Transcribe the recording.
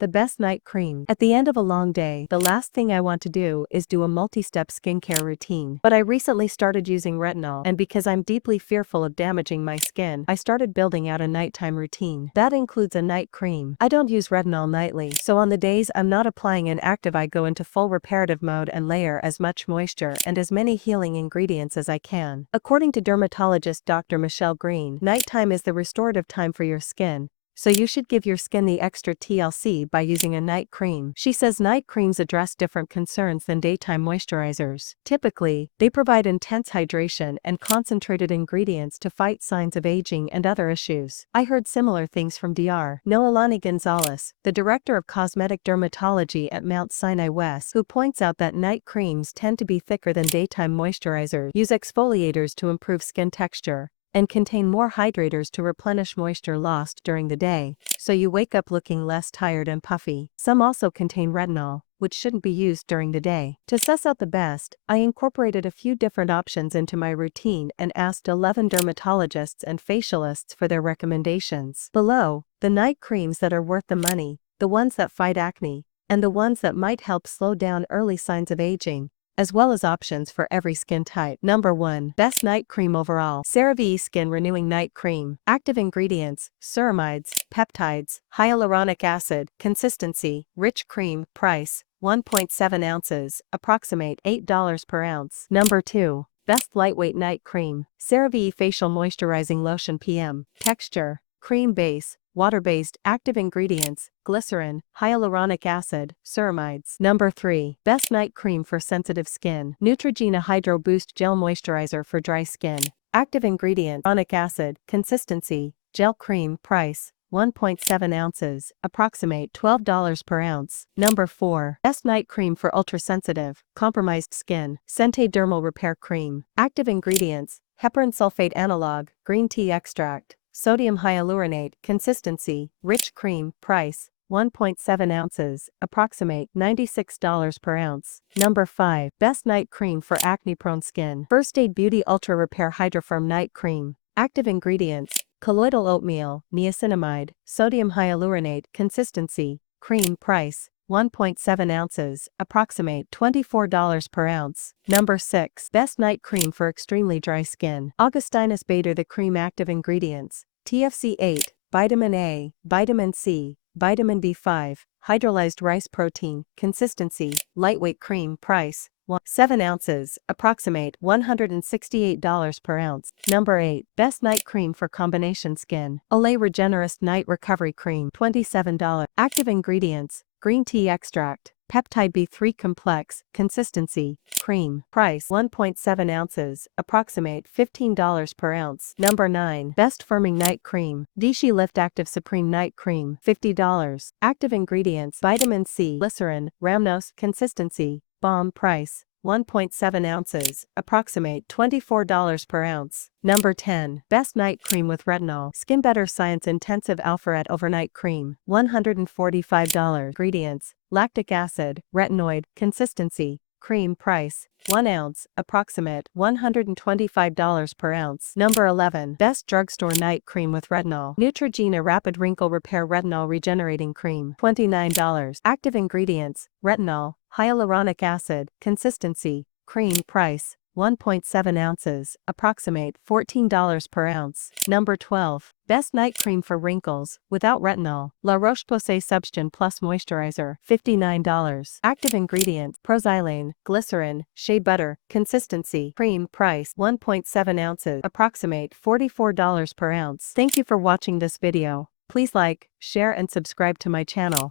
The best night cream. At the end of a long day, the last thing I want to do is do a multi-step skincare routine. But I recently started using retinol, and because I'm deeply fearful of damaging my skin, I started building out a nighttime routine. That includes a night cream. I don't use retinol nightly, so on the days I'm not applying an active I go into full reparative mode and layer as much moisture and as many healing ingredients as I can. According to dermatologist Dr. Michelle Green, nighttime is the restorative time for your skin, so you should give your skin the extra TLC by using a night cream. She says night creams address different concerns than daytime moisturizers. Typically, they provide intense hydration and concentrated ingredients to fight signs of aging and other issues. I heard similar things from Dr. Noelani Gonzalez, the director of cosmetic dermatology at Mount Sinai West, who points out that night creams tend to be thicker than daytime moisturizers, use exfoliators to improve skin texture, and contain more hydrators to replenish moisture lost during the day, so you wake up looking less tired and puffy. Some also contain retinol, which shouldn't be used during the day. To suss out the best, I incorporated a few different options into my routine and asked 11 dermatologists and facialists for their recommendations. Below, the night creams that are worth the money, the ones that fight acne, and the ones that might help slow down early signs of aging, as well as options for every skin type. Number 1. Best Night Cream Overall. CeraVe Skin Renewing Night Cream. Active ingredients: ceramides, peptides, hyaluronic acid. Consistency: rich cream. Price: 1.7 ounces, approximate $8 per ounce. Number 2. Best Lightweight Night Cream. CeraVe Facial Moisturizing Lotion PM. Texture: cream base, water-based. Active ingredients: glycerin, hyaluronic acid, ceramides. Number 3. Best Night Cream for Sensitive Skin. Neutrogena Hydro Boost Gel Moisturizer for Dry Skin. Active ingredients: hyaluronic acid. Consistency: gel cream. Price: 1.7 ounces, approximate $12 per ounce. Number 4. Best Night Cream for Ultrasensitive, Compromised Skin. Sente Dermal Repair Cream. Active ingredients: heparin sulfate analog, green tea extract, sodium hyaluronate. Consistency: rich cream. Price: 1.7 ounces, approximate $96 per ounce. Number 5. Best Night Cream for Acne-Prone Skin. First Aid Beauty Ultra Repair Hydrofirm Night Cream. Active ingredients: colloidal oatmeal, niacinamide, sodium hyaluronate. Consistency: cream. Price: 1.7 ounces, approximate $24 per ounce. Number 6. Best Night Cream for Extremely Dry Skin. Augustinus Bader the Cream. Active ingredients: TFC8, vitamin A, vitamin C, vitamin B5, hydrolyzed rice protein. Consistency: lightweight cream. Price: 7 ounces, approximate $168 per ounce. Number 8. Best Night Cream for Combination Skin. Olay Regenerist Night Recovery Cream. $27. Active ingredients: green tea extract, peptide B3 complex. Consistency: cream. Price: 1.7 ounces, approximate $15 per ounce. Number 9. Best Firming Night Cream. Dishi Lift Active Supreme Night Cream. $50. Active ingredients: vitamin C, glycerin, rhamnose. Consistency: balm. Price: 1.7 ounces, approximate $24 per ounce. Number 10. Best Night Cream with Retinol. Skinbetter Science Intensive Alpharet Overnight Cream. $145. Ingredients: lactic acid, retinoid. Consistency: cream. Price: 1 ounce, approximate $125 per ounce. Number 11. Best Drugstore Night Cream with Retinol. Neutrogena Rapid Wrinkle Repair Retinol Regenerating Cream. $29. Active ingredients: retinol, hyaluronic acid. Consistency: cream. Price: 1.7 ounces, approximate $14 per ounce. Number 12. Best Night Cream for Wrinkles, without retinol. La Roche-Posay Substin Plus Moisturizer. $59. Active ingredients: proxylane, glycerin, shea butter. Consistency: cream. Price: 1.7 ounces, approximate $44 per ounce. Thank you for watching this video. Please like, share and subscribe to my channel.